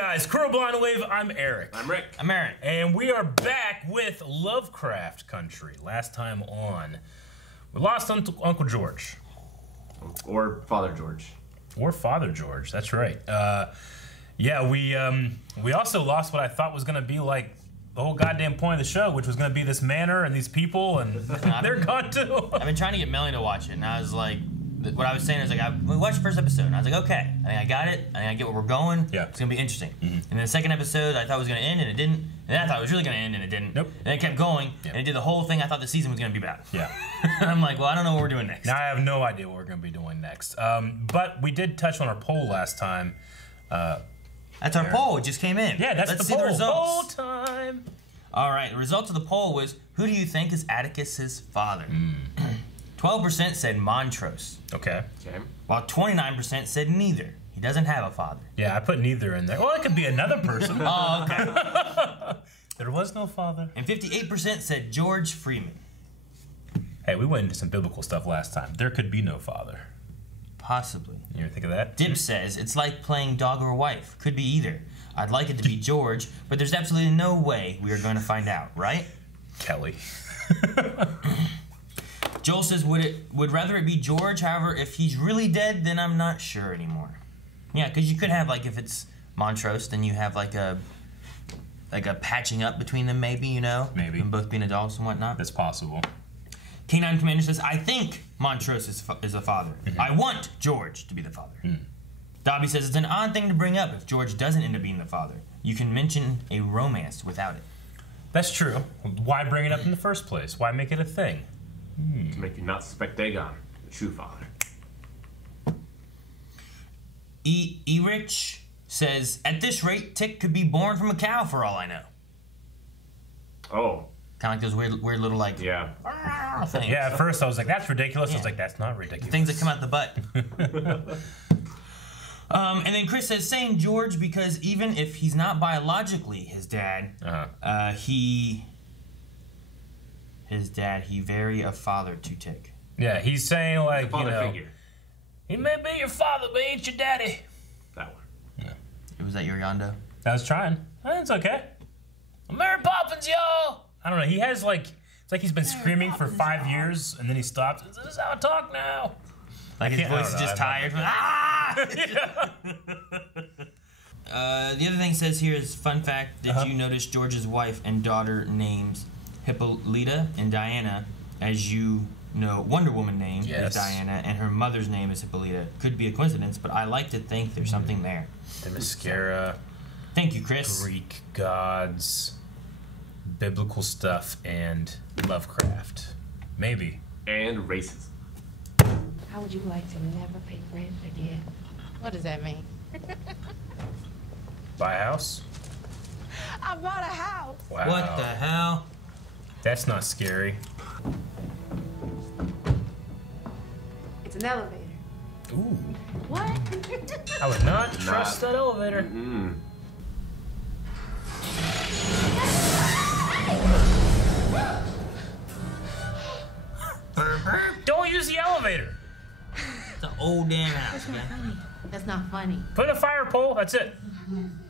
guys, Crow Blind Wave, I'm Eric. I'm Rick. I'm Aaron. And we are back with Lovecraft Country. Last time on, we lost Uncle George. Or Father George. Or Father George, that's right. Yeah, we also lost what I thought was gonna be like the whole goddamn point of the show, which was gonna be this manor and these people, and they're gone too. I've been trying to get Melanie to watch it, and I was like, what I was saying is like, we watched the first episode, and I was like, okay, I think I got it. I think I get where we're going. Yeah. It's gonna be interesting. And then the second episode, I thought it was gonna end, and it didn't. And then I thought it was really gonna end, and it didn't. Nope. And it kept going, and it did the whole thing I thought the season was gonna be about. Yeah. And I'm like, well, I don't know what we're doing next. Now I have no idea what we're gonna be doing next. But we did touch on our poll last time. That's our poll. It just came in. Yeah, that's Let's the see poll. the results. Poll time. All right, the results of the poll was, who do you think is Atticus's father? 12% said Montrose, Okay. Okay. while 29% said neither. He doesn't have a father. Yeah, I put neither in there. Well, it could be another person. Oh, okay. There was no father. And 58% said George Freeman. Hey, we went into some biblical stuff last time. There could be no father. Possibly. You ever think of that? Dib says, it's like playing dog or wife. Could be either. I'd like it to be George, but there's absolutely no way we are going to find out, right? Kelly. Joel says, would rather it be George, however, if he's really dead, then I'm not sure anymore. Yeah, because you could have, like, if it's Montrose, then you have, like a patching up between them, maybe, you know? Maybe. Them both being adults and whatnot. That's possible. K9 Commander says, I think Montrose is a father. I want George to be the father. Dobby says, it's an odd thing to bring up if George doesn't end up being the father. You can mention a romance without it. That's true. Why bring it up in the first place? Why make it a thing? To make you not suspect Dagon, the true father. E-Rich says, at this rate, Tick could be born from a cow for all I know. Oh. Kind of like those weird little, like, Yeah. things. Yeah, at first I was like, that's ridiculous. I was Yeah. like, that's not ridiculous. Things that come out the butt. And then Chris says, saying George because even if he's not biologically his dad, he very a father to Tick. Yeah, he's saying like, you Father know, figure. he may be your father, but he ain't your daddy. That one. Yeah. Was that your Yondo? I was trying. It's okay. I'm Mary Poppins, y'all. I don't know. He has like, it's like he's been screaming for 5 years, and then he stops. This is how I talk now. Like his voice is just tired. Ah! The other thing it says here is, fun fact, did you notice George's wife and daughter names Hippolyta and Diana? As you know, Wonder Woman name is Diana, and her mother's name is Hippolyta. Could be a coincidence, but I like to think there's something there. The mascara, Thank you, Chris. Greek gods, biblical stuff, and Lovecraft. Maybe. And racism. How would you like to never pay rent again? What does that mean? Buy a house? I bought a house. Wow. What the hell? That's not scary. It's an elevator. Ooh. What? I would not trust that elevator. Don't use the elevator. It's an old damn house, man. Funny. That's not funny. Put in a fire pole. That's it.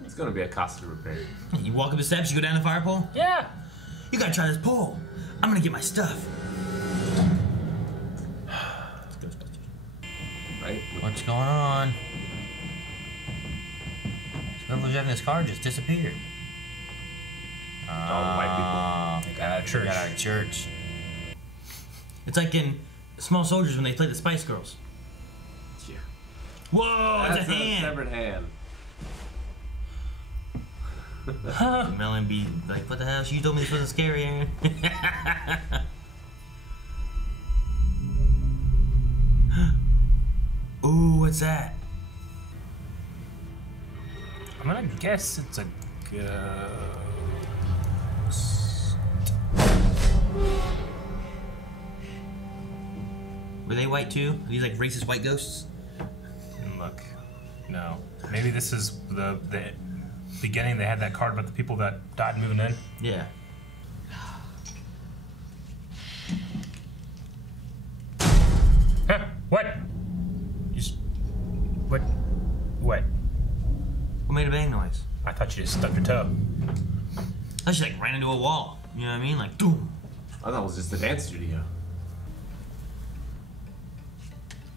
It's gonna be a cost to repair. You walk up the steps, you go down the fire pole? Yeah. You gotta try this pole. I'm gonna get my stuff. Right? What's going on? Whoever's driving this car just disappeared. All the white They got out of church. Got out of church. It's like in Small Soldiers when they play the Spice Girls. people. Yeah. Whoa, That's it's a hand. severed hand. Melon be like, what the hell? You told me this wasn't scary, Aaron. Ooh, what's that? I'm gonna guess it's a ghost. Were they white too? Are these like racist white ghosts? Look, no. Maybe this is the beginning. They had that card about the people that died moving in. Yeah. Huh? What? You what? What? What made a bang noise? noise? I thought you just stubbed your toe. I just like ran into a wall. You know what I mean? Like, boom. I thought it was just the dance studio.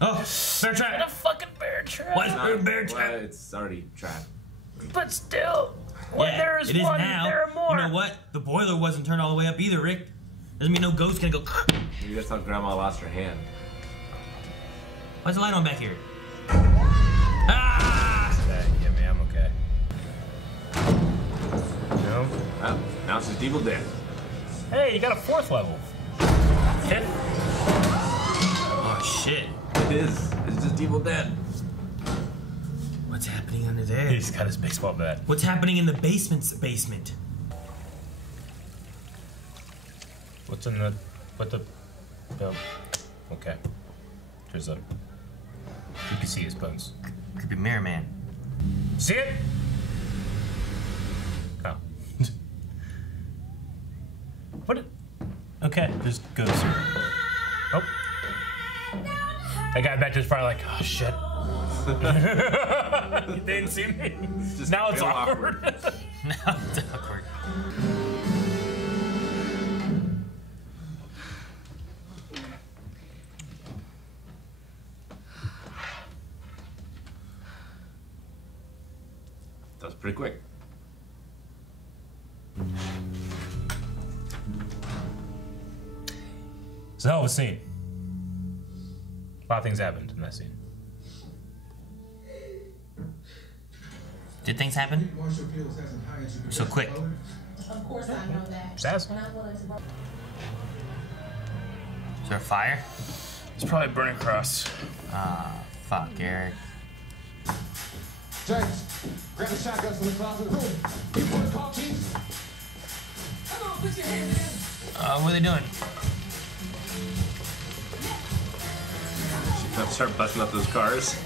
Oh, bear trap. A fucking bear trap. Why is there a bear trap? Well, it's already trapped. But still, when Yeah, there's it is one, now. there are more. You know what? The boiler wasn't turned all the way up either, Rick. Doesn't mean no ghost gonna go. Maybe that's how Grandma lost her hand. Why's the light on back here? Ah! Yeah, man, I'm okay. No. Oh, now it's just Evil Dead. Hey, you got a 4th level. 5th? Oh shit! It is. It's just Evil Dead. What's happening under there? He's got his baseball bat. What's happening in the basement's basement? What's in the... What the... Oh. Okay. There's a... You can see his bones. Could be Mirror Man. See it? Oh. What? Okay, just goes. Oh. That guy back there is probably like, oh shit. You didn't see me. Now it's awkward. Now it's awkward. That was pretty quick. It's a hell of a scene. A lot of things happened in that scene. Did things happen? So quick. Of course I know that. Sass? And I'm willing to work. Is there a fire? It's probably burning cross. Ah, fuck, Eric. James, grab the shotguns from the closet room. You want to call Chief? Come on, put your hands in. What are they doing? Should start busting up those cars.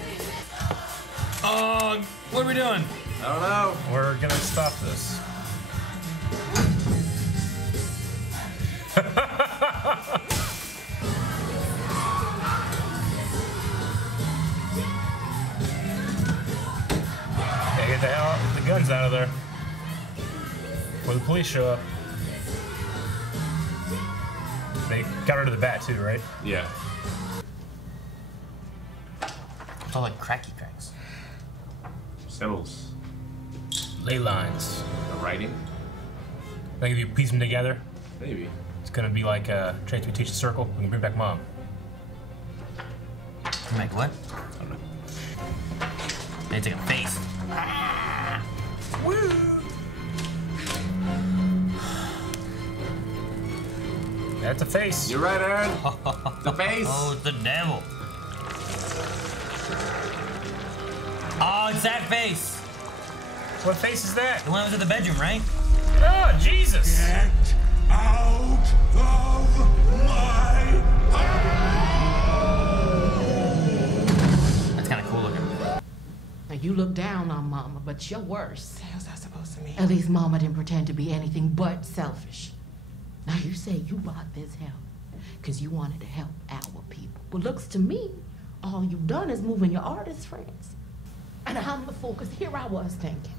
Oh, what are we doing? I don't know. We're gonna stop this. Yeah, get the guns out of there before the police show up. They got rid of the bat too, right? Yeah. It's all like cracky cracks. Symbols. Ley lines. The writing. I think if you piece them together, Maybe. it's gonna be like Trace We Teach the Circle. We can bring back Mom. Like what? I don't know. They take a face. That's a face. You're right, Aaron. The face. Oh, it's the devil. Oh, it's that face. What face is that? The one that was in the bedroom, right? Oh, Jesus! Get out of my That's kind of cool looking. Now, you look down on Mama, but you're worse. What the hell's that supposed to mean? At least Mama didn't pretend to be anything but selfish. Now, you say you bought this help because you wanted to help our people. But looks to me, all you've done is moving your artist friends. And I'm the fool, because here I was thinking,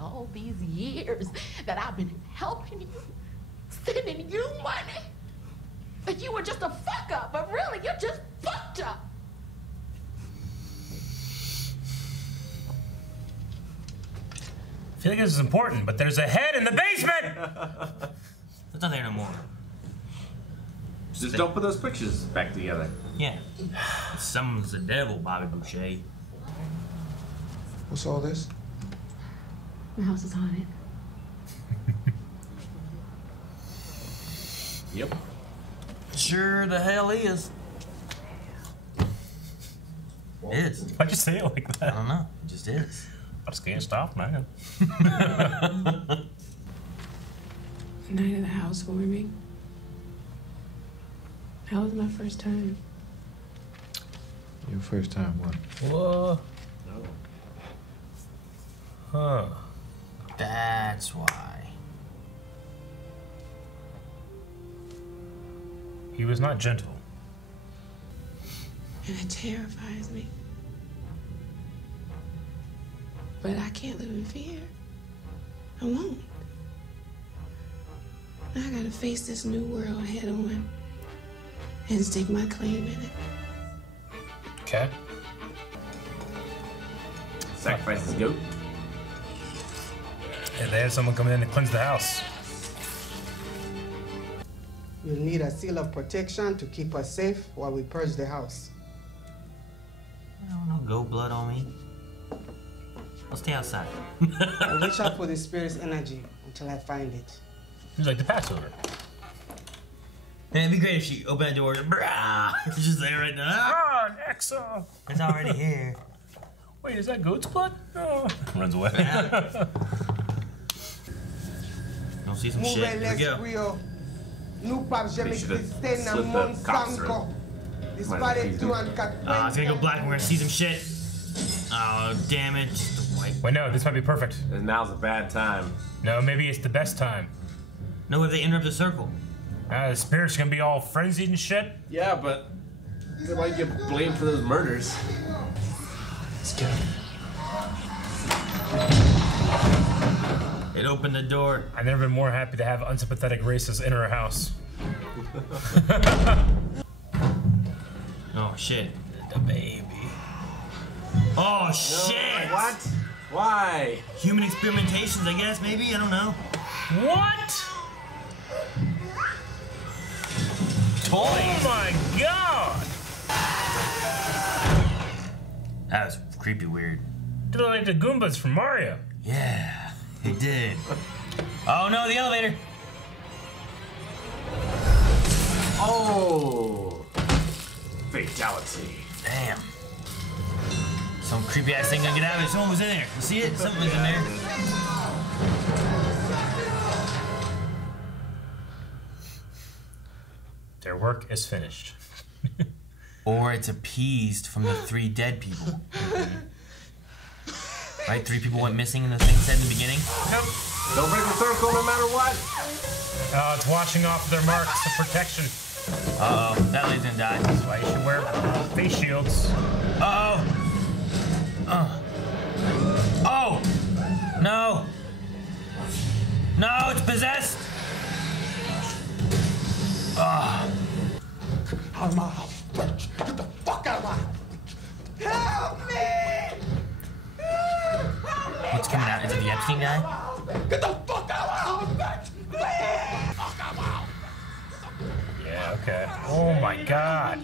all these years that I've been helping you, sending you money, that you were just a fuck up, but really, you're just fucked up. I feel like this is important, but there's a head in the basement! It's not there no more. Just don't put those pictures back together. Yeah. Someone's the devil, Bobby Boucher. What's all this? The house is haunted. Yep. Sure the hell is. It is. Why'd you say it like I that? don't know. It just is. I just can't stop, man. The night of the housewarming. That was my first time. Your first time what? Whoa. No. Huh. That's why. He was not gentle. And it terrifies me. But I can't live in fear. I won't. I gotta face this new world head on and stake my claim in it. Okay. Sacrifice his goat. And they had someone come in to cleanse the house. We'll need a seal of protection to keep us safe while we purge the house. I don't know, goat blood on me. I'll stay outside. I'll reach out for the spirit's energy until I find it. Seems like the Passover. Man, it'd be great if she opened that door. Brah! It's just there right now. Ah, an exo! It's already here. Wait, is that goat's blood? Oh. Runs away. Don't see some shit. Here we go. They should have slit the cops through. It's gonna go black and we're gonna see some shit. Oh, damn it. Just the white. Wait, no, this might be perfect. And now's a bad time. No, maybe it's the best time. No, if they interrupt the circle. The spirit's gonna be all frenzied and shit. Yeah, but they might get blamed for those murders. Let's get him. It opened the door. I've never been more happy to have unsympathetic racists enter our house. Oh, shit. The baby. Oh, shit! What? Why? Human experimentations, I guess, maybe? I don't know. What? Toys! Oh my god! That was creepy weird. Did like the Goombas from Mario. Yeah, it did. Oh no, the elevator! Oh! Fatality. Damn. Some creepy ass thing gonna get out of it. Someone was in there. You see it? Something was in there. Their work is finished. Or it's appeased from the 3 dead people. Right? 3 people went missing in the thing said in the beginning? Nope. Don't break the circle no matter what. It's washing off their marks of protection. Uh-oh, that lady's gonna die. That's why you should wear face shields. Uh-oh. Oh! No! No, it's possessed! Out of my house, bitch! Get the fuck out of my house! Help me! What's coming out? Is it the Epstein guy? Get the fuck out of my house, bitch! Please! Fuck out of my house! Yeah, okay. Oh my god.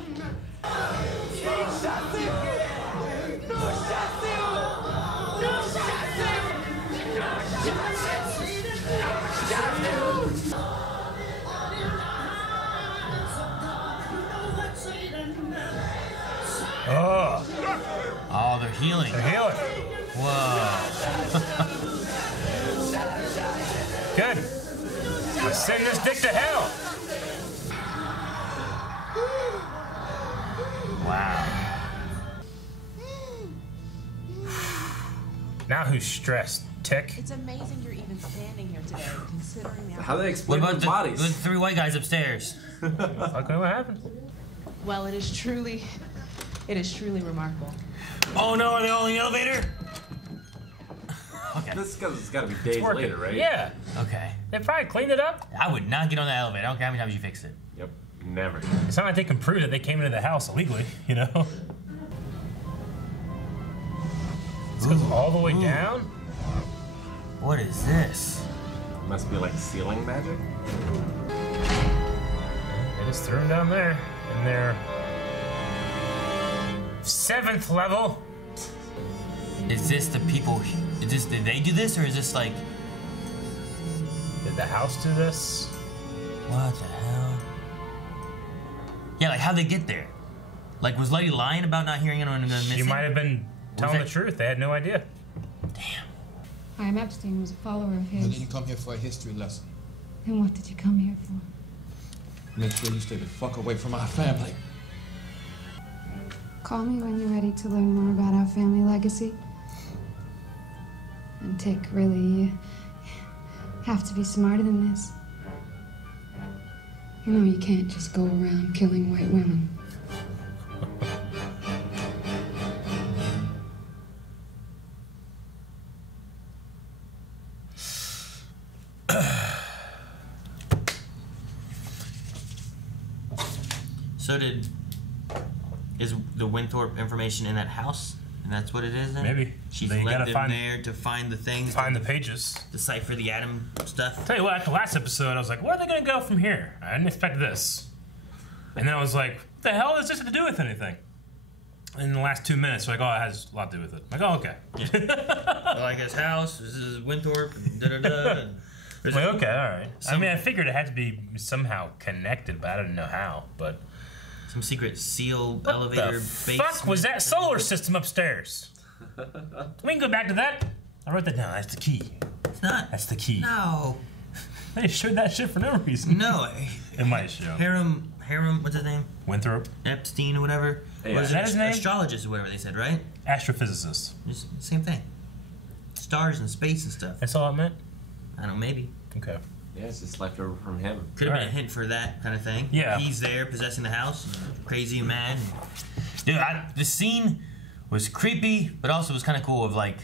Oh. Oh, they're healing. They're healing. Whoa. Good. Let's send this dick to hell. Wow. Now who's stressed? Tick? It's amazing you're even standing here today, considering the... How do they What explain about the bodies? the 3 white guys upstairs? Fuck, what happened? Well, it is truly remarkable. Oh no, are they all in the elevator? Okay. This is because it's got to be days later, right? Yeah. Okay. They probably cleaned it up. I would not get on that elevator. I don't care how many times you fix it. Yep. Never. It's not like they can prove that they came into the house illegally, you know? This goes all the way down? What is this? Must be like ceiling magic. They just threw them down there. In their 7th level. Is this the people? Did they do this, or is this like? Did the house do this? What the hell? Yeah, like how'd they get there? Like, was Lady lying about not hearing anyone missing? She might have been telling the truth. They had no idea. Damn. Hiram Epstein was a follower of I his. didn't come here for a history lesson. Then what did you come here for? Make sure you stay the fuck away from our family. Call me when you're ready to learn more about our family legacy. And Tick, really, you have to be smarter than this. You know you can't just go around killing white women. So is the Winthorpe information in that house? And that's what it is then? Maybe. She's They led gotta them there to find the things. Find the pages. Decipher the atom stuff. Tell you what, after the last episode, I was like, where are they going to go from here? I didn't expect this. And then I was like, what the hell does this have to do with anything? In the last 2 minutes, they're like, oh, it has a lot to do with it. I'm like, oh, okay. Yeah. Like his house, this is Winthorpe, and da-da-da. Like, okay, all right. I mean, I figured it had to be somehow connected, but I didn't know how. But some secret seal elevator basement. What the fuck was that solar system upstairs? We can go back to that. I wrote that down. That's the key. It's not. That's the key. No. They showed that shit for no reason. No. It might show. Hiram, what's his name? Winthrop. Epstein or whatever. Yeah. Is that his name? Astrologist or whatever they said, right? Astrophysicist. Same thing. Stars and space and stuff. That's all it meant? I don't know, maybe. Okay. Yeah, it's just left over from him. Could have been a hint for that kind of thing. Yeah. He's there possessing the house, crazy and mad. Dude, the scene was creepy, but also was kind of cool of like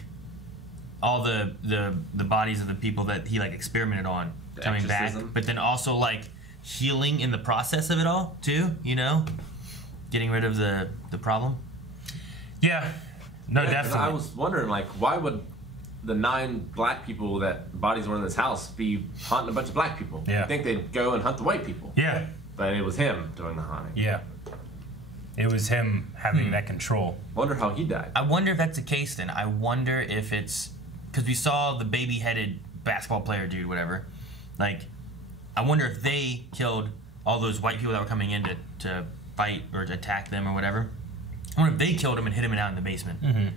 all the bodies of the people that he like experimented on coming back, but then also like healing in the process of it all too, you know? Getting rid of the problem. Yeah. No, definitely. I was wondering, like, why would the 9 black people that bodies were in this house be hunting a bunch of black people? Yeah. I think they'd go and hunt the white people. Yeah. But it was him doing the hunting. Yeah. It was him having that control. Wonder how he died. I wonder if that's the case then. I wonder if it's... Because we saw the baby-headed basketball player dude, whatever. Like, I wonder if they killed all those white people that were coming in to fight or to attack them or whatever. I wonder if they killed him and hid him out in the basement. Mm-hmm.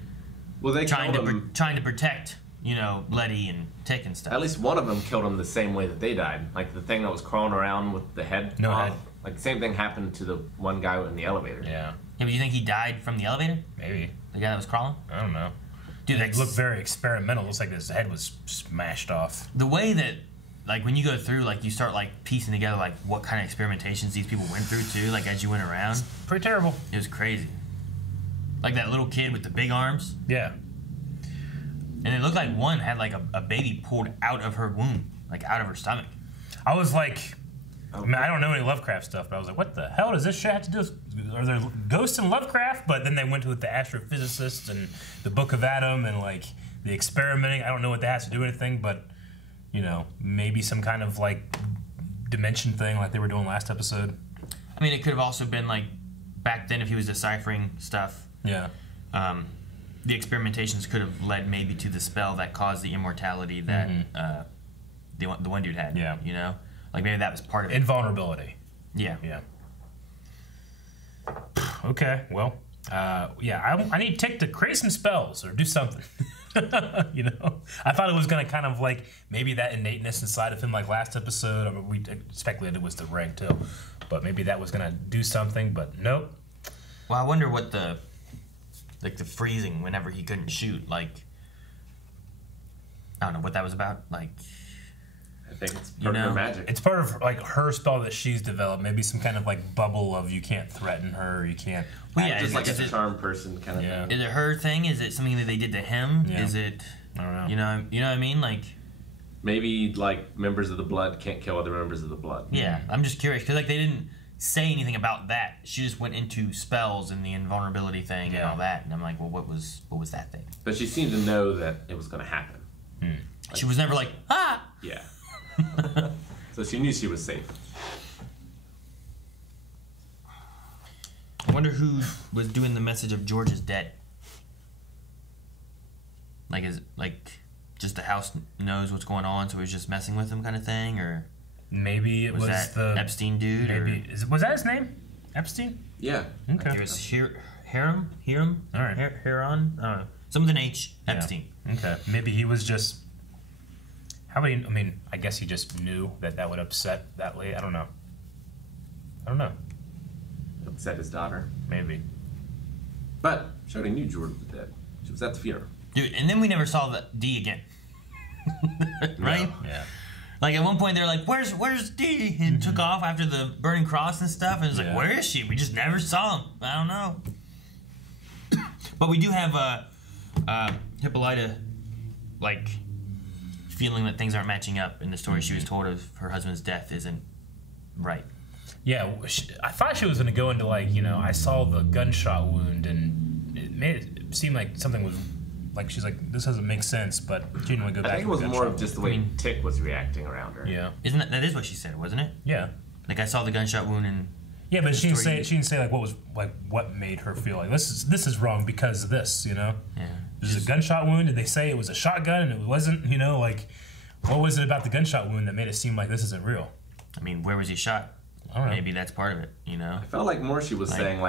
Well, they trying killed him. Trying to protect, you know, Letty and Tick and stuff. At least one of them killed him the same way that they died. Like the thing that was crawling around with the head off. Head. Like the same thing happened to the one guy in the elevator. Yeah. Yeah, but you think he died from the elevator? Maybe. The guy that was crawling? I don't know. Dude, it looked very experimental. It looks like his head was smashed off. The way that, like, when you go through, like, you start, like, piecing together, like, what kind of experimentations these people went through, too, like, as you went around. Pretty terrible. It was crazy. Like that little kid with the big arms. Yeah. And it looked like one had, like, a baby pulled out of her womb, like, out of her stomach. I was like... I mean, I don't know any Lovecraft stuff, but I was like, what the hell does this shit have to do with... Are there ghosts in Lovecraft? But then they went with the astrophysicist and the Book of Adam and, like, the experimenting. I don't know what that has to do with anything, but, you know, maybe some kind of, like, dimension thing like they were doing last episode. I mean, it could have also been, like, back then if he was deciphering stuff. Yeah. The experimentations could have led maybe to the spell that caused the immortality that the one dude had. Yeah. You know? Like, maybe that was part of it. Invulnerability. Yeah. Yeah. Okay, well, yeah, I need Tick to create some spells or do something. You know? I thought it was going to kind of, like, maybe that innateness inside of him, like last episode. I mean, we speculated it was the ring, too. But maybe that was going to do something, but nope. Well, I wonder what the freezing whenever he couldn't shoot, like, I don't know what that was about, like... I think it's part of her magic. It's part of, like, her spell that she's developed. Maybe some kind of, like, bubble of you can't threaten her, you can't... Well, yeah, just like a charm person kind of thing. Is it her thing? Is it something that they did to him? Yeah. Is it... I don't know. You know what I mean? Like... Maybe, like, members of the blood can't kill other members of the blood. Yeah, I'm just curious, because, like, they didn't say anything about that. She just went into spells and the invulnerability thing and all that, and I'm like, well, what was that thing? But she seemed to know that it was going to happen. Like, she was never like, ah! Yeah. So she knew she was safe. I wonder who was doing the message of George is dead. Like, is just the house knows what's going on, so he's just messing with him, kind of thing, or maybe it was that the Epstein dude. Maybe was that his name? Epstein? Yeah. Okay. It was Hiram. All right. Heron. I don't know. Something with an H. Epstein. Yeah. Okay. Maybe he was just. How many? I mean, I guess he just knew that would upset that lady. I don't know. Upset his daughter. Maybe. But she already knew George was dead. She was at the funeral. Dude, and then we never saw the D again. Right? Yeah. Like, at one point, they're like, where's D? And took off after the burning cross and stuff. And it's like, where is she? We just never saw him. I don't know. But we do have Hippolyta, like, feeling that things aren't matching up in the story she was told of her husband's death isn't right. Yeah, I thought she was going to go into like, I saw the gunshot wound, and it made it seem like something was like, she's like, this doesn't make sense, but she didn't want to go back. I think it was more of just the way Tick was reacting around her. Yeah, that is what she said, wasn't it? Yeah, like I saw the gunshot wound and. Yeah, but she didn't say like what made her feel like this is wrong because of this, Yeah. There's a gunshot wound. Did they say it was a shotgun and it wasn't? Like, what was it about the gunshot wound that made it seem like this isn't real? I mean, where was he shot? I don't know. Maybe that's part of it, I felt like more she was saying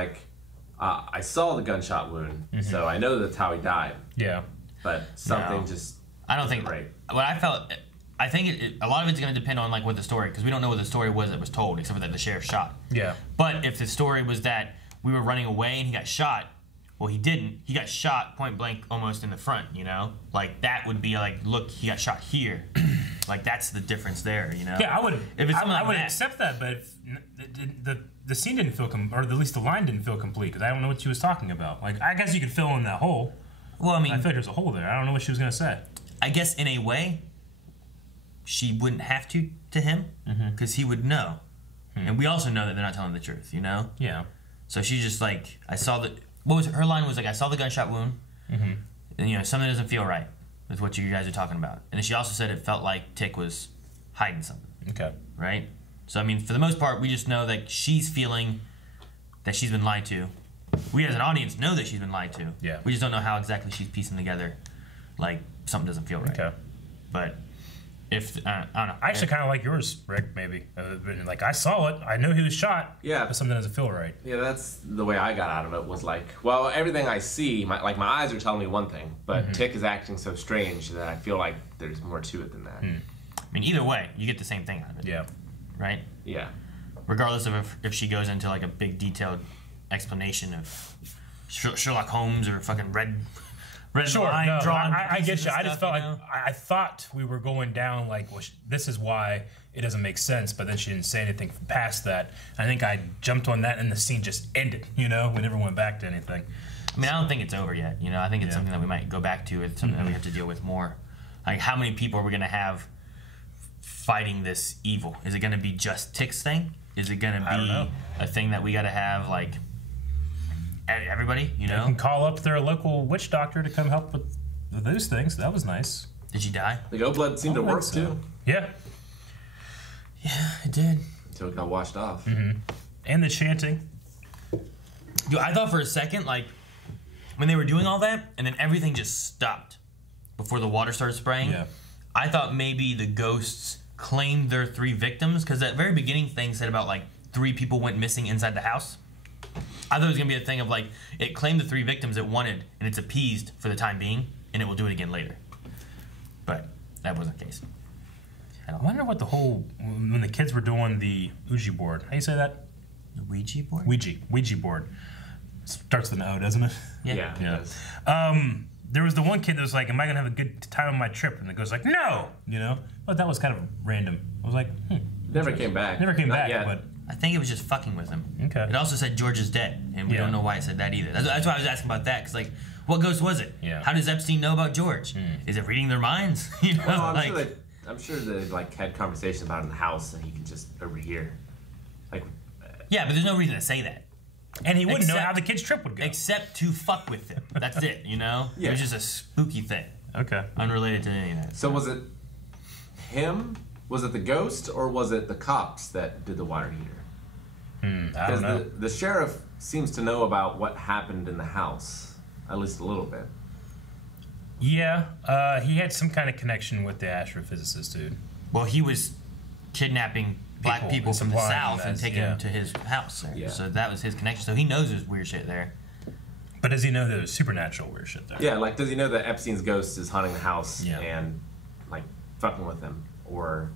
I saw the gunshot wound, so I know that's how he died. Yeah. But something just. I don't think. Right. What I felt. I think a lot of it's going to depend on like what the story, because we don't know what the story was that was told, except for that the sheriff shot. Yeah. But if the story was that we were running away and he got shot, well, he didn't. He got shot point blank, almost in the front. Like that would be like, look, he got shot here. Like that's the difference there. Yeah, I would. If it's I would accept that, but if the scene didn't feel or at least the line didn't feel complete because I don't know what she was talking about. Like I guess you could fill in that hole. Well, I mean, I feel like there's a hole there. I don't know what she was going to say. I guess in a way. She wouldn't have to him because he would know, and we also know that they're not telling the truth. Yeah. So she's just like, I saw the. What was her line? Was like, I saw the gunshot wound, and something doesn't feel right with what you guys are talking about. And then she also said it felt like Tick was hiding something. Okay. Right. So I mean, for the most part, we just know that she's feeling that she's been lied to. We as an audience know that she's been lied to. Yeah. We just don't know how exactly she's piecing together, like something doesn't feel right. Okay. But. If I don't know, I actually kind of like yours, Rick. Maybe like I saw it, I know he was shot. Yeah, but something doesn't feel right. Yeah, that's the way I got out of it. Was like, well, everything I see, my eyes are telling me one thing, but Tick is acting so strange that I feel like there's more to it than that. I mean, either way, you get the same thing out of it. Yeah. Right. Yeah. Regardless of if she goes into like a big detailed explanation of Sherlock Holmes or fucking red line drawn. I get you. I just felt like I thought we were going down like, well, this is why it doesn't make sense, but then she didn't say anything past that. I think I jumped on that and the scene just ended. We never went back to anything. I mean, I don't think it's over yet. I think it's something that we might go back to. It's something that we have to deal with more. Like, how many people are we going to have fighting this evil? Is it going to be just Tick's thing? Is it going to be a thing that we got to have like? Everybody, They can call up their local witch doctor to come help with those things. That was nice. Did she die? The go blood seemed to work too. Yeah. Yeah, it did. Until it got washed off. And the chanting. Dude, I thought for a second, like, when they were doing all that, and then everything just stopped before the water started spraying. Yeah. I thought maybe the ghosts claimed their 3 victims, because that very beginning thing said about like 3 people went missing inside the house. I thought it was going to be a thing of like, it claimed the 3 victims it wanted, and it's appeased for the time being, and it will do it again later. But that wasn't the case. I wonder what the whole, when the kids were doing the Ouija board, how do you say that? The Ouija board? Ouija board. Starts with an O, doesn't it? Yeah. It does. There was the one kid that was like, am I going to have a good time on my trip? And the ghost was like, no! But that was kind of random. I was like, Never came back. Never came back, yet. but... I think it was just fucking with him. Okay. It also said George is dead, and we don't know why it said that either. That's why I was asking about that, because like, what ghost was it? Yeah. How does Epstein know about George? Is it reading their minds? Well, I'm sure they like had conversations about it in the house, and he could just overhear. Like. Yeah, but there's no reason to say that. And he wouldn't know how the kid's trip would go. Except to fuck with them. That's it, Yeah. It was just a spooky thing. Okay. Unrelated to any of that. So was it him? Was it the ghost, or was it the cops that did the water heater? I don't know. The sheriff seems to know about what happened in the house, at least a little bit. Yeah, he had some kind of connection with the astrophysicist dude. Well, he was kidnapping black people from the South and taking them to his house. Yeah. So that was his connection. So he knows there's weird shit there. But does he know there's supernatural weird shit there? Yeah, like does he know that Epstein's ghost is haunting the house Yeah. and like fucking with him, or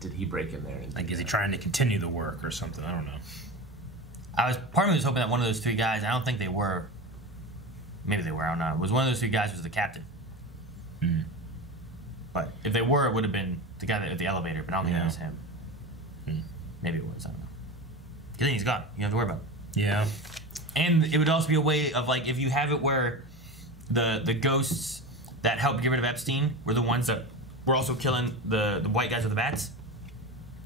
did he break in there? And Like, is he trying to continue the work or something? I don't know. Part of me was hoping that one of those 3 guys, I don't think they were, maybe they were, I don't know, was one of those 3 guys was the captain. But if they were, it would have been the guy at the elevator, but I don't think that was him. Maybe it was, I don't know. Because then he's gone. You don't have to worry about it. Yeah. And it would also be a way of, like, if you have it where the ghosts that helped get rid of Epstein were the ones that were also killing the white guys with the bats,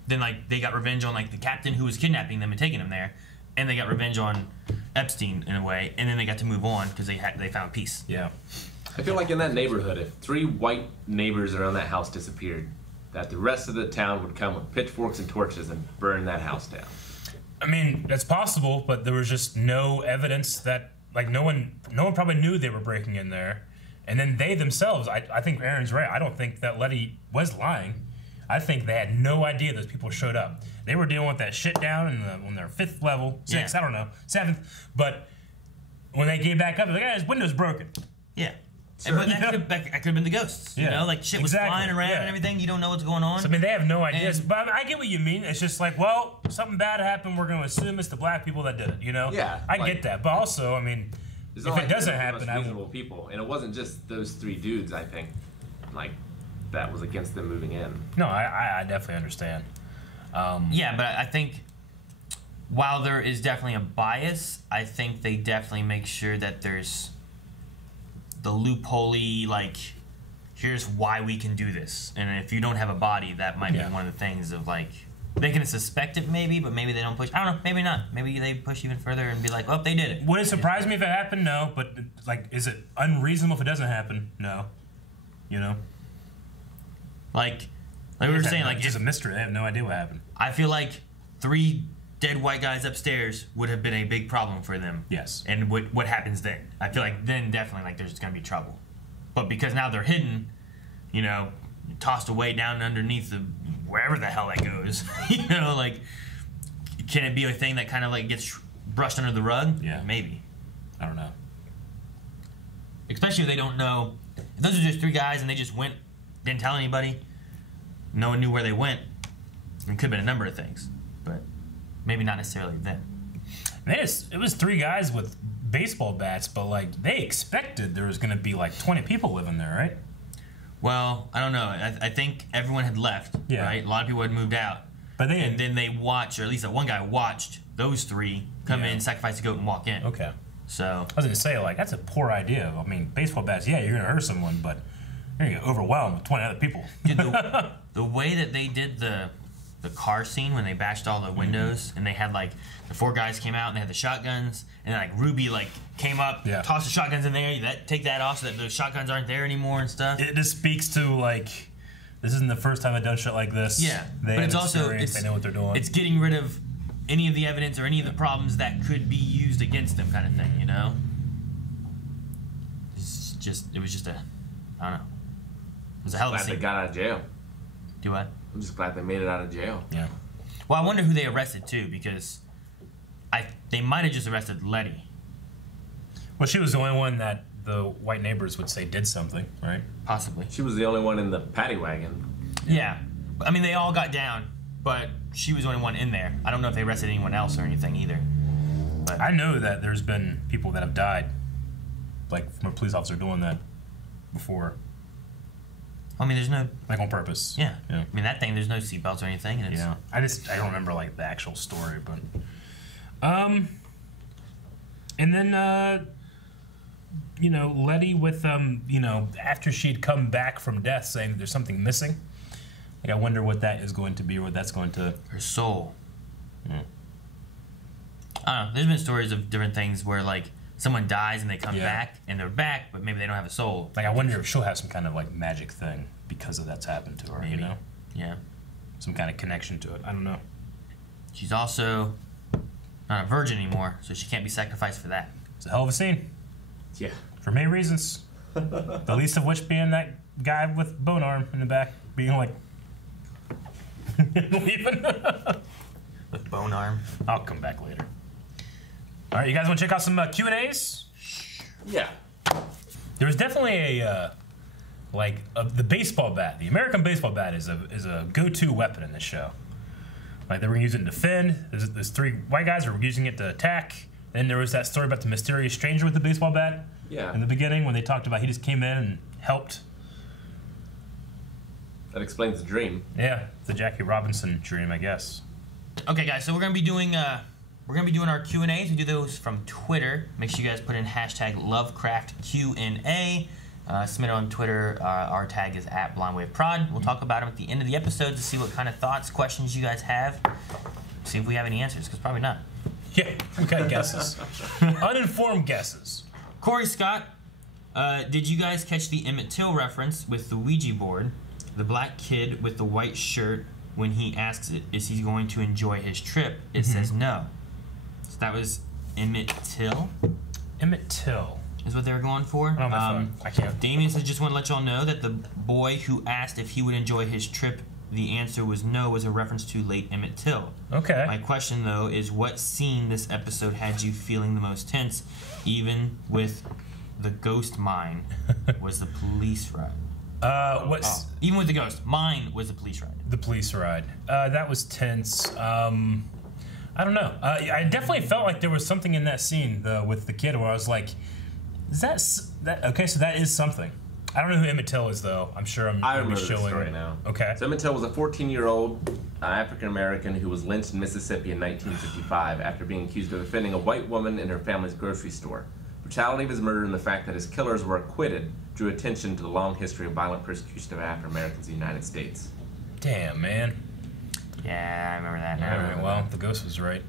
then like they got revenge on like the captain who was kidnapping them and taking them there, and they got revenge on Epstein in a way, and then they got to move on because they found peace. Yeah. I feel like in that neighborhood, if 3 white neighbors around that house disappeared, that the rest of the town would come with pitchforks and torches and burn that house down. I mean, that's possible, but there was just no evidence that, like, no one probably knew they were breaking in there. And then they themselves, I think Aaron's right. I don't think that Letty was lying. I think they had no idea those people showed up. They were dealing with that shit down on their 5th level, 6th, I don't know, 7th. But when they came back up, they're like, his window's broken. Yeah. Sure. But that could have been the ghosts. You know, like shit was flying around and everything. You don't know what's going on. So, I mean, they have no ideas. But I get what you mean. It's just like, well, something bad happened. We're going to assume it's the black people that did it. You know? Yeah. I get that. But also, I mean, if it doesn't happen, reasonable people, and it wasn't just those 3 dudes. I think, like, that was against them moving in. No, I definitely understand. Yeah, but I think while there is definitely a bias, I think they definitely make sure that there's the loophole-y, like, here's why we can do this. And if you don't have a body, that might be one of the things of, like, they can suspect it maybe, but maybe they don't push. I don't know, maybe not. Maybe they push even further and be like, oh, they did it. Would it surprise me if it happened? No. But, like, is it unreasonable if it doesn't happen? No. You know? Like we were saying, like, it's just a mystery. They have no idea what happened. I feel like 3 dead white guys upstairs would have been a big problem for them. Yes. And what happens then? I feel like then definitely like there's gonna be trouble. But because now they're hidden, you know, tossed away down underneath the wherever the hell that goes, you know, like, can it be a thing that kind of like gets brushed under the rug? Yeah. Maybe. I don't know. Especially if they don't know. If those are just 3 guys and they just went, didn't tell anybody, no one knew where they went. It could have been a number of things, but maybe not necessarily them. It was 3 guys with baseball bats, but like they expected there was going to be like 20 people living there, right? Well, I don't know. I think everyone had left, right? A lot of people had moved out. But and then they watched, or at least that one guy watched those 3 come in, sacrifice a goat, and walk in. Okay. So I was going to say, like, that's a poor idea. I mean, baseball bats, yeah, you're going to hurt someone, but you're going to get overwhelmed with 20 other people. Dude, the way that they did the car scene when they bashed all the windows, and they had like the 4 guys came out and they had the shotguns, and then like Ruby like came up, tossed the shotguns in there, take that off so that those shotguns aren't there anymore and stuff. It just speaks to like, this isn't the first time I've done shit like this. Yeah, they but it's also they know what they're doing. It's getting rid of any of the evidence or any of the problems that could be used against them, kind of thing, you know. It was just a, I don't know. It was a hell of a scene. Glad they got out of jail. Do what? I'm just glad they made it out of jail. Yeah. Well, I wonder who they arrested too, because they might have just arrested Letty. Well, she was the only one that the white neighbors would say did something, right? Possibly. She was the only one in the paddy wagon. Yeah. I mean, they all got down, but she was the only one in there. I don't know if they arrested anyone else or anything either. But I know that there's been people that have died, like from a police officer doing that before. I mean, there's no... Like on purpose. Yeah. I mean, that thing, there's no seatbelts or anything. And it's, yeah. I don't remember like the actual story, but... And then, you know, Letty with, you know, after she'd come back from death saying that there's something missing. Like, I wonder what that is going to be, or what that's going to... Her soul. Yeah. I don't know. There's been stories of different things where, like, someone dies and they come back, and they're back, but maybe they don't have a soul. Like, I wonder if she'll have some kind of, like, magic thing because of that's happened to her, maybe. You know? Yeah. Some kind of connection to it. I don't know. She's also not a virgin anymore, so she can't be sacrificed for that. It's a hell of a scene. Yeah. For many reasons. The least of which being that guy with bone arm in the back being like... leaving. With bone arm. I'll come back later. All right, you guys want to check out some Q&As? Yeah. There was definitely a the baseball bat. The American baseball bat is a go-to weapon in this show. Like, they were using it to defend. There's 3 white guys who were using it to attack. Then there was that story about the mysterious stranger with the baseball bat. Yeah. In the beginning, when they talked about he just came in and helped. That explains the dream. Yeah, the Jackie Robinson dream, I guess. Okay, guys, so we're gonna be doing our Q&As. We do those from Twitter. Make sure you guys put in hashtag Lovecraft Q&A. Submit on Twitter. Our tag is @BlindWaveProd. We'll talk about them at the end of the episode to see what kind of thoughts, questions you guys have. See if we have any answers, because probably not. Yeah, we got guesses. Uninformed guesses. Corey Scott, did you guys catch the Emmett Till reference with the Ouija board? The black kid with the white shirt, when he asks it, is he going to enjoy his trip? It says no. So that was Emmett Till. Emmett Till is what they were going for. On my phone. I can't. Damien says, just want to let y'all know that the boy who asked if he would enjoy his trip, the answer was no, was a reference to late Emmett Till. Okay. My question, though, is what scene this episode had you feeling the most tense, even with the ghost mine was the police ride? Even with the ghost, mine was the police ride. The police ride. That was tense. I don't know. I definitely felt like there was something in that scene with the kid where I was like, is that okay? So that is something. I don't know who Emmett Till is, though. I'm sure I remember the story now. Okay. So Emmett Till was a 14-year-old African-American who was lynched in Mississippi in 1955 after being accused of offending a white woman in her family's grocery store. Brutality of his murder and the fact that his killers were acquitted drew attention to the long history of violent persecution of African-Americans in the United States. Damn, man. Yeah, I remember that now. All right, well, the ghost was right.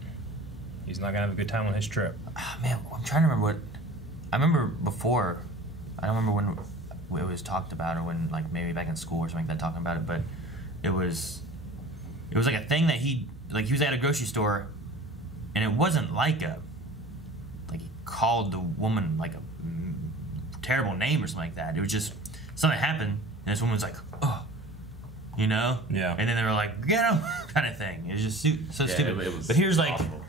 He's not going to have a good time on his trip. Oh, man, I'm trying to remember what... I remember before... I don't remember when it was talked about, or when, like, maybe back in school or something like that, talking about it, but it was like a thing that he was at a grocery store, and it wasn't like he called the woman like a terrible name or something like that. It was just something happened, and this woman was like, oh, you know? Yeah. And then they were like, get him, kind of thing. It was just so stupid. It was but here's awful.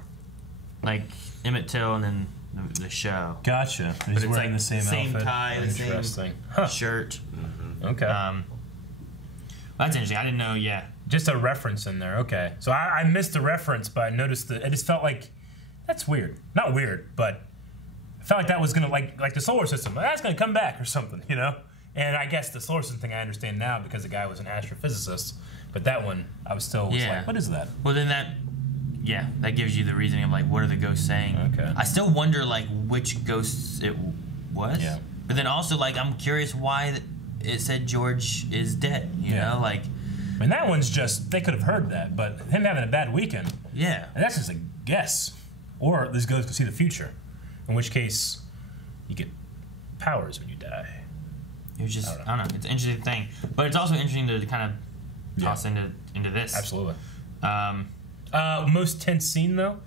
like Emmett Till and then the show. Gotcha. He's it's wearing like the same outfit. Tie, the same shirt. Okay. That's interesting. I didn't know. Yeah. Just a reference in there. Okay. So I missed the reference, but I noticed that it just felt like that's weird. Not weird, but I felt like that was gonna like the solar system. That's gonna come back or something, you know. And I guess the solar system thing I understand now because the guy was an astrophysicist. But that one I was like, what is that? Well, then that gives you the reasoning of like, what are the ghosts saying? Okay. I still wonder like which ghosts it was. Yeah. But then also like I'm curious why it said George is dead. You know, like. I mean, that one's just they could have heard that, but him having a bad weekend. Yeah. And that's just a guess. Or these ghosts can see the future, in which case you get powers when you die. It was just I don't know. It's an interesting thing, but it's also interesting to kind of toss into this. Absolutely. Most tense scene though.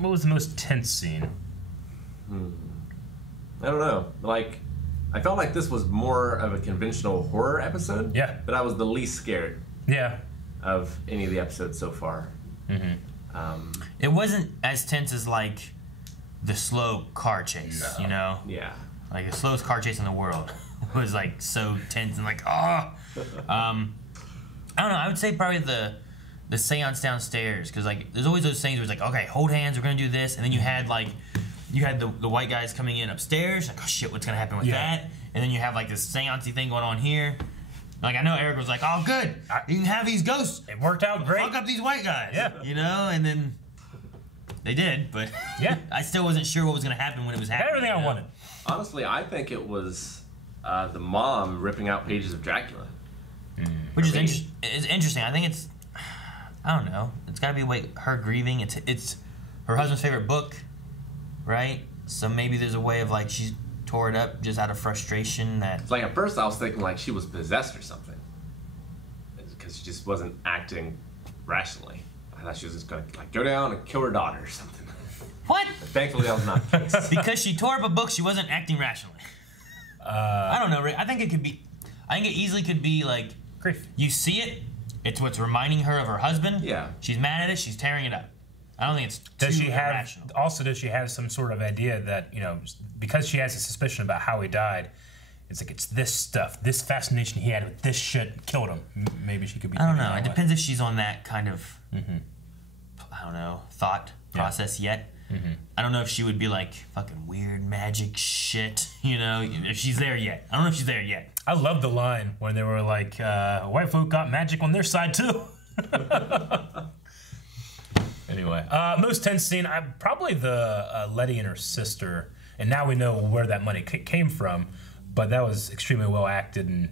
What was the most tense scene? I don't know. Like, I felt like this was more of a conventional horror episode. Yeah. But I was the least scared. Yeah. Of any of the episodes so far. It wasn't as tense as like the slow car chase. No. You know. Yeah. Like the slowest car chase in the world was like so tense and like I don't know. I would say probably the seance downstairs, because like there's always those things where it's like, okay, hold hands, we're gonna do this, and then you had the white guys coming in upstairs, like, oh shit, what's gonna happen with that? And then you have like this seance-y thing going on here. Like I know Eric was like, oh good, you can have these ghosts. It worked out great. Fuck up these white guys. Yeah. You know, and then they did, but I still wasn't sure what was gonna happen when it was happening. Everything I wanted. Honestly, I think it was the mom ripping out pages of Dracula. Which is interesting. I think it's, I don't know. It's got to be her grieving. It's her husband's favorite book, right? So maybe there's a way of like she tore it up just out of frustration. It's like at first I was thinking like she was possessed or something, because she just wasn't acting rationally. I thought she was just gonna like go down and kill her daughter or something. What? But thankfully that was not the case. Because she tore up a book, she wasn't acting rationally. I don't know, Rick. I think it easily could be like, you see it, it's what's reminding her of her husband. Yeah. She's mad at it, she's tearing it up. I don't think it's too irrational. Does she have some sort of idea that, you know, because she has a suspicion about how he died, it's like it's this stuff, this fascination he had with this shit killed him. Maybe she could be. I don't know. It depends if she's on that kind of, I don't know, thought process yet. I don't know if she would be like fucking weird magic shit, you know, if she's there yet. I don't know if she's there yet. I love the line when they were like, white folk got magic on their side too. Anyway, most tense scene, probably the Letty and her sister. and now we know where that money came from. But that was extremely well acted, and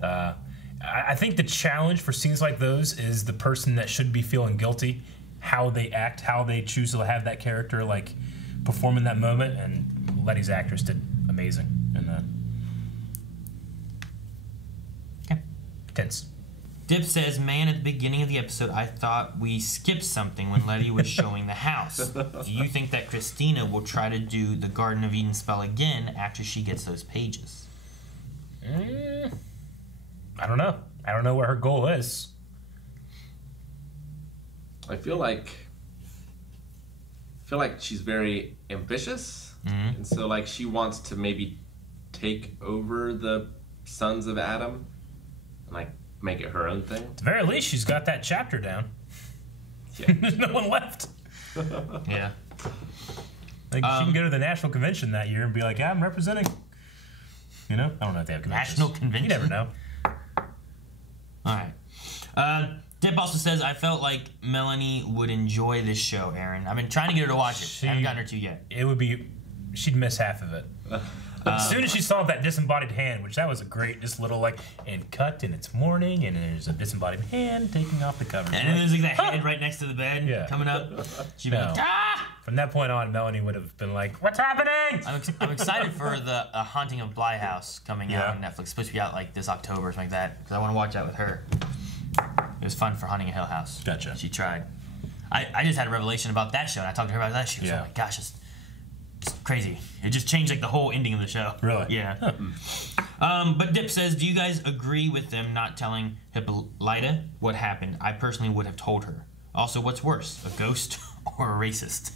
I think the challenge for scenes like those is the person that should be feeling guilty, how they act, how they choose to have that character like perform in that moment, and Letty's actress did amazing in that. Okay. Tense. Dip says, man, at the beginning of the episode, I thought we skipped something when Letty was showing the house. Do you think that Christina will try to do the Garden of Eden spell again after she gets those pages? I don't know. I don't know what her goal is. I feel like she's very ambitious, and so like she wants to maybe take over the Sons of Adam and like make it her own thing. At the very least, she's got that chapter down. Yeah. There's no one left. Yeah. Like she can go to the national convention that year and be like, yeah, I'm representing. You know? I don't know if they have conventions. National convention? You never know. Alright. Dip also says, I felt like Melanie would enjoy this show, Aaron. I've been trying to get her to watch it. I haven't gotten her to yet. It would be... She'd miss half of it. As soon as she saw that disembodied hand, which that was a great, just little like, and cut, and it's morning, and there's a disembodied hand taking off the cover. And then there's like that head right next to the bed coming up. She'd be like, ah! From that point on, Melanie would have been like, what's happening? I'm excited for the Haunting of Bly House coming out on Netflix. It's supposed to be out like this October or something like that, because I want to watch that with her. It was fun for Haunting a Hill House. Gotcha. She tried. I just had a revelation about that show, and I talked to her about that. She was like, oh my gosh, it's crazy. It just changed like the whole ending of the show. Really? Yeah. But Dip says, do you guys agree with them not telling Hippolyta what happened? I personally would have told her. Also, what's worse, a ghost or a racist?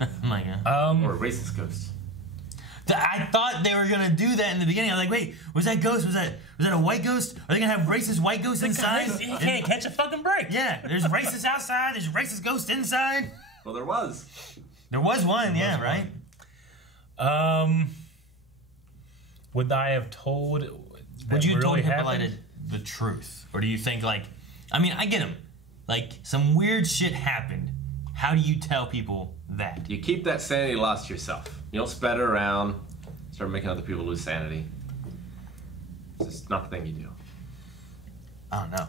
I'm like, or a racist ghost. I thought they were gonna do that in the beginning. I was like, wait, was that ghost? Was that a white ghost? Are they gonna have racist white ghosts inside? You can't catch a fucking break. Yeah, there's racists outside. There's racist ghosts inside. Well, there was. There was one, right? Would I have told? Would you have told really Hippolyta the truth, or do you think like? I mean, I get him. Like some weird shit happened. How do you tell people that? You keep that sanity lost to yourself. You don't spread it around. Start making other people lose sanity. It's just not the thing you do. I don't know.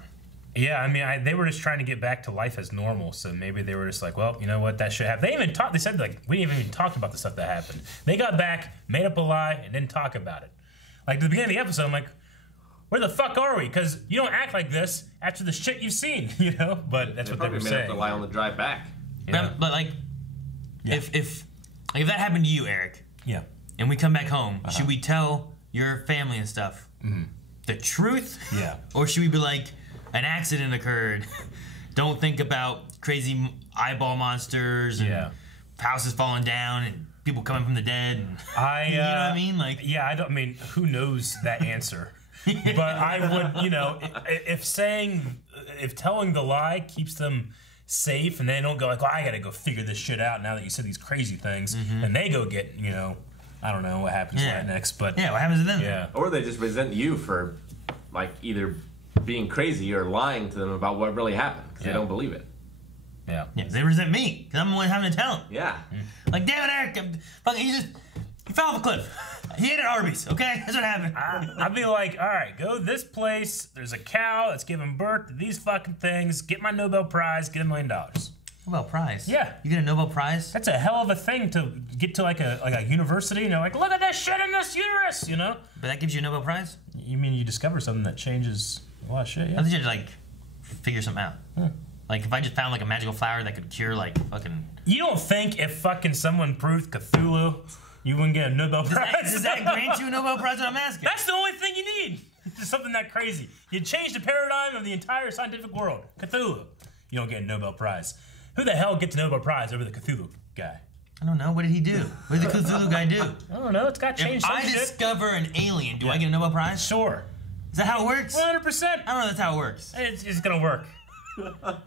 Yeah, I mean, they were just trying to get back to life as normal, so maybe they were just like, well, you know what, that should happen. They said, like, we didn't even talk about the stuff that happened. They got back, made up a lie, and didn't talk about it. Like, at the beginning of the episode, I'm like, where the fuck are we? Because you don't act like this after the shit you've seen, you know? But that's what they were saying. They made up the lie on the drive back. Yeah. But like, if that happened to you, Eric, and we come back home, should we tell your family and stuff the truth? Yeah. Or should we be like, an accident occurred. Don't think about crazy eyeball monsters and houses falling down and people coming from the dead. And, you know what I mean? Like, yeah, I mean, who knows that answer? But I would, you know, if telling the lie keeps them safe and they don't go like, well, I gotta go figure this shit out now that you said these crazy things, and they go get, you know, I don't know what happens next, but what happens to them? Yeah. Or they just resent you for, like, either being crazy or lying to them about what really happened because they don't believe it. Yeah. They resent me because I'm the one having to tell them. Yeah. Like, damn it, Eric, he fell off a cliff. He ate at Arby's, okay? That's what happened. I'd be like, all right, go to this place. There's a cow that's giving birth to these fucking things. Get my Nobel Prize. Get $1 million. Nobel Prize? Yeah. You get a Nobel Prize? That's a hell of a thing to get to like a university and they're like, look at this shit in this uterus, you know? But that gives you a Nobel Prize? You mean you discover something that changes a lot of shit, I think you had to like figure something out. Like if I just found like a magical flower that could cure like fucking... You don't think if fucking someone proved Cthulhu, you wouldn't get a Nobel Prize? Does that grant you a Nobel Prize? What I'm asking. That's the only thing you need. Just something that crazy. You change the paradigm of the entire scientific world. Cthulhu. You don't get a Nobel Prize. Who the hell gets a Nobel Prize over the Cthulhu guy? I don't know. What did he do? What did the Cthulhu guy do? I don't know. It's got changed. If I discover an alien, do I get a Nobel Prize? Sure. Is that how it works? 100%. I don't know if that's how it works. It's gonna work. At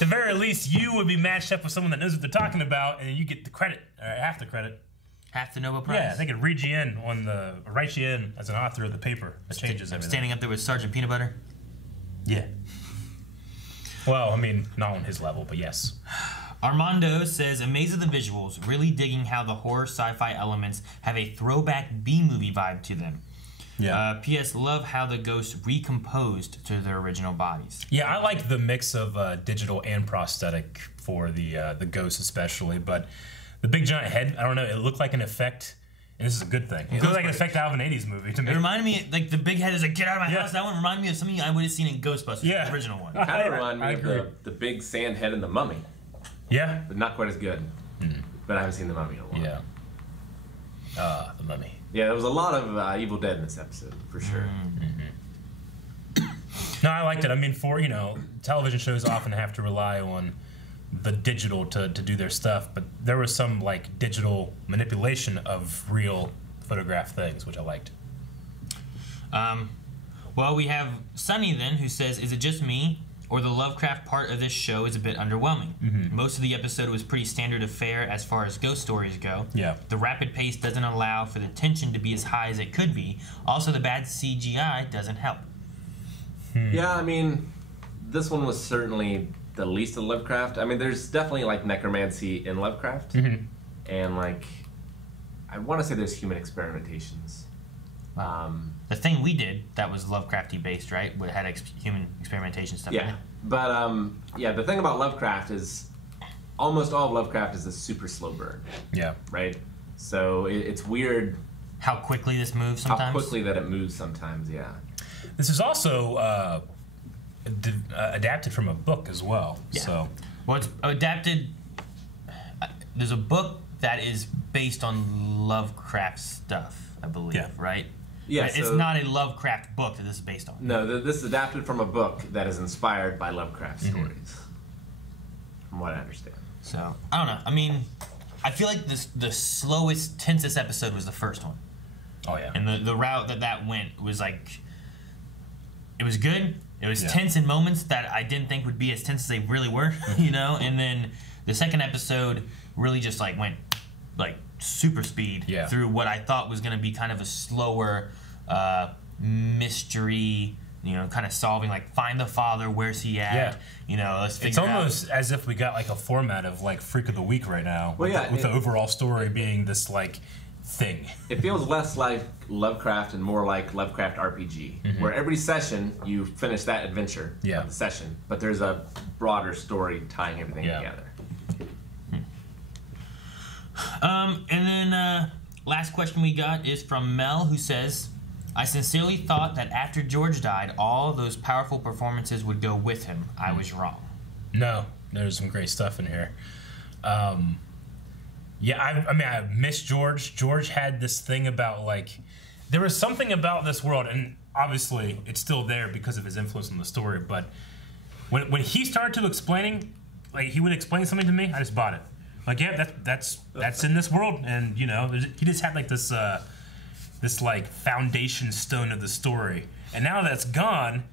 the very least, you would be matched up with someone that knows what they're talking about, and you get the credit, or half the credit. Half the Nobel Prize? Yeah, they could read you in write you in as an author of the paper. That changes everything. Standing up there with Sergeant Peanut Butter? Yeah. Well, I mean, not on his level, but yes. Armando says, amazed at the visuals, really digging how the horror sci-fi elements have a throwback B-movie vibe to them. Yeah. P.S. Love how the ghosts recomposed to their original bodies. Yeah, I like the mix of digital and prosthetic for the ghosts especially, but the big giant head, I don't know, it looked like an effect, and this is a good thing. It looked like an effect out of an 80s movie to me. It reminded me, like, the big head is like, get out of my house. That one reminded me of something I would have seen in Ghostbusters, the original one. It kind of reminded me of the big sand head in The Mummy. Yeah. But not quite as good. But I haven't seen The Mummy in a while. Yeah. The Mummy. Yeah, there was a lot of Evil Dead in this episode, for sure. No, I liked it. I mean, for, television shows often have to rely on the digital to do their stuff, but there was some, like, digital manipulation of real photograph things, which I liked. Well, we have Sunny then, who says, is it just me, or the Lovecraft part of this show is a bit underwhelming? Most of the episode was pretty standard of fare as far as ghost stories go. Yeah. The rapid pace doesn't allow for the tension to be as high as it could be. Also, the bad CGI doesn't help. Yeah, I mean, this one was certainly the least of Lovecraft. I mean, there's definitely, like, necromancy in Lovecraft. And, like, I want to say there's human experimentations. The thing we did that was Lovecrafty based, right? We had human experimentation stuff. Yeah, in it. but yeah, the thing about Lovecraft is almost all of Lovecraft is a super slow burn. Yeah. Right. So it's weird how quickly this moves sometimes. How quickly that it moves sometimes. Yeah. This is also adapted from a book as well. Yeah. So. Well, it's adapted. There's a book that is based on Lovecraft stuff, I believe. Right. Yeah, right? So it's not a Lovecraft book that this is based on. No, this is adapted from a book that is inspired by Lovecraft stories, from what I understand. So, I don't know. I mean, I feel like the slowest, tensest episode was the first one. Oh, yeah. And the route that went was like, it was good. It was tense in moments that I didn't think would be as tense as they really were, And then the second episode really just like went like super speed through what I thought was going to be kind of a slower mystery, kind of solving, like, find the father, where's he at? Let's figure out. It's almost as if we got like a format of like Freak of the Week right now. Well, with the overall story being this like thing. It feels less like Lovecraft and more like Lovecraft RPG, where every session you finish that adventure of the session, but there's a broader story tying everything together. And then last question we got is from Mel, who says, I sincerely thought that after George died, all those powerful performances would go with him. I was wrong. No, there's some great stuff in here. Yeah, I miss George. George had this thing about, like, there was something about this world, and obviously it's still there because of his influence on the story, but when he started to explaining, like, he would explain something to me, I just bought it. Like, yeah, that's in this world, and he just had like this this like foundation stone of the story, and now that's gone.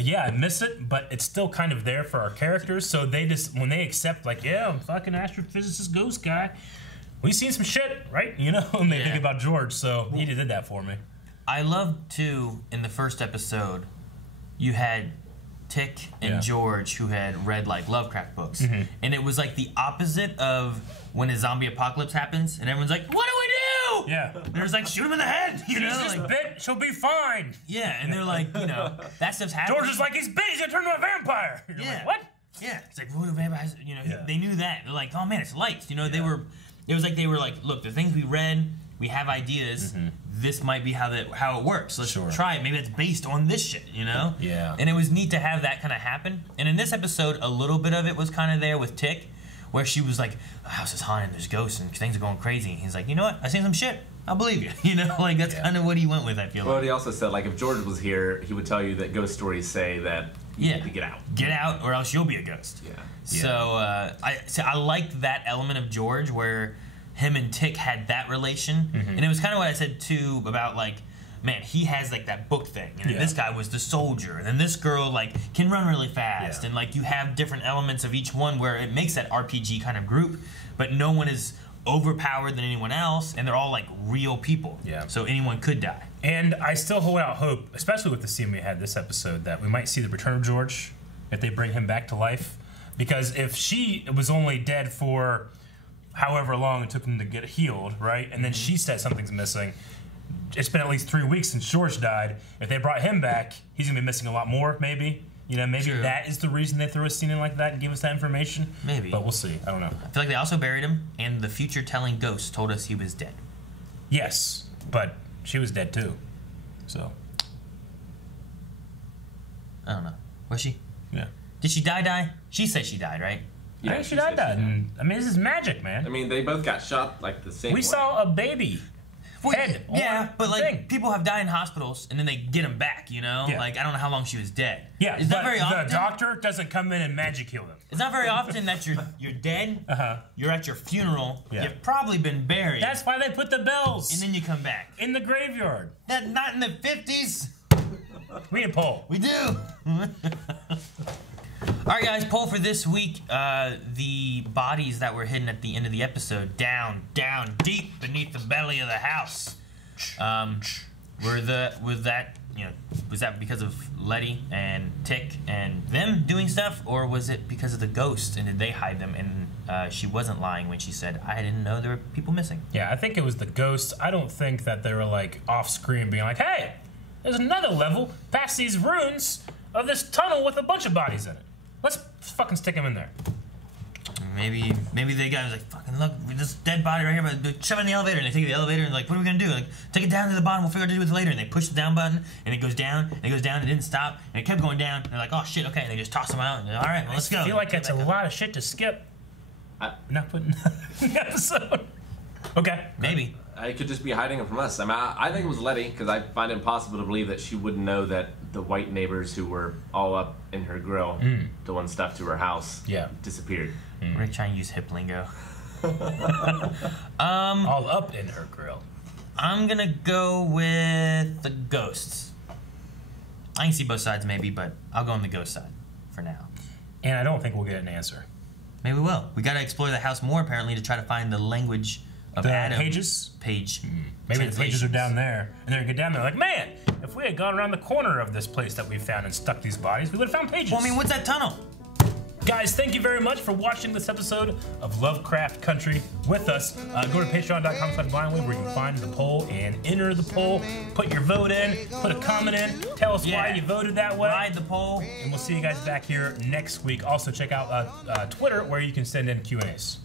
Yeah, I miss it, but it's still kind of there for our characters. So they just, when they accept, like, yeah, I'm fucking astrophysicist ghost guy, we've seen some shit, right? And they think about George, so he did that for me. I loved too in the first episode, you had Tick and George, who had read like Lovecraft books, and it was like the opposite of when a zombie apocalypse happens, and everyone's like, "What do we do?" Yeah, there's like, shoot him in the head. She's just bit, she'll be fine. Yeah, and they're like, that stuff's happening. George is like, he's bit, he's gonna turn into a vampire. You're like, what? Yeah, it's like, what are vampires? They knew that. They're like, oh man, it's lights. They were. It was like they were like, look, the things we read, we have ideas. This might be how it works. Let's try it. Maybe it's based on this shit, Yeah. And it was neat to have that kind of happen. And in this episode, a little bit of it was kind of there with Tick, where she was like, the house is haunted, there's ghosts, and things are going crazy. And he's like, you know what? I seen some shit. I'll believe you. Like, that's kind of what he went with, I feel like. Well, he also said, like, if George was here, he would tell you that ghost stories say that you need to get out. Get out, or else you'll be a ghost. Yeah. So I liked that element of George where him and Tick had that relation, and it was kind of what I said too about, like, man, he has like that book thing, and this guy was the soldier, and then this girl like can run really fast, and like you have different elements of each one where it makes that RPG kind of group, but no one is overpowered than anyone else, and they're all like real people. Yeah. So anyone could die. And I still hold out hope, especially with the scene we had this episode, that we might see the return of George if they bring him back to life. Because if she was only dead for however long it took them to get healed, right? And then she said something's missing. It's been at least 3 weeks since George died. If they brought him back, he's gonna be missing a lot more, maybe. You know, maybe True. that is the reason they threw a scene in like that and gave us that information. Maybe. But we'll see. I don't know. I feel like they also buried him, and the future-telling ghost told us he was dead. Yes, but she was dead too. So. I don't know. Was she? Yeah. Did she die? She said she died, right? Yeah, I think she died. And, I mean, this is magic, man. I mean, they both got shot like the same way. We saw a baby. Head yeah, but like thing. people have died in hospitals and then they get them back, you know? Yeah. Like I don't know how long she was dead. Yeah, is that very often? The doctor doesn't come in and magic heal them. It's not very often that you're dead. You're at your funeral. Yeah. You've probably been buried. That's why they put the bells. And then you come back in the graveyard. That not in the 50s. We need a poll. We do. All right, guys. Poll for this week: the bodies that were hidden at the end of the episode, down deep beneath the belly of the house. Was that because of Letty and Tick and them doing stuff, or was it because of the ghost and did they hide them and she wasn't lying when she said I didn't know there were people missing? Yeah, I think it was the ghost. I don't think that they were like off screen being like, hey, there's another level past these ruins of this tunnel with a bunch of bodies in it. Let's fucking stick them in there. Maybe the guy was like, fucking look, this dead body right here, but shove it in the elevator. And they take the elevator and like, what are we gonna do? Like, take it down to the bottom, we'll figure out what to do with it later. And they push the down button and it goes down, and it goes down, and it didn't stop, and it kept going down. And they're like, oh shit, okay. And they just toss them out. And all right, well, let's go. I feel like that's a lot of shit to skip. Not putting in the episode. Okay. Maybe. It could just be hiding it from us. I mean, I think it was Letty, because I find it impossible to believe that she wouldn't know that the white neighbors who were all up in her grill, doing stuff to her house, disappeared. We're gonna try and use hip lingo. All up in her grill. I'm gonna go with the ghosts. I can see both sides maybe, but I'll go on the ghost side for now. And I don't think we'll get an answer. Maybe we will. We gotta explore the house more apparently to try to find the language of Adam. Pages? Page. Maybe the pages are down there. And they're gonna get down there like, man, if we had gone around the corner of this place that we found and stuck these bodies, we would have found pages. Well, I mean, what's that tunnel? Guys, thank you very much for watching this episode of Lovecraft Country with us. Go to patreon.com/blindwave where you can find the poll and enter the poll. Put your vote in, put a comment in, tell us why you voted that way. Ride the poll. And we'll see you guys back here next week. Also check out Twitter where you can send in Q&As.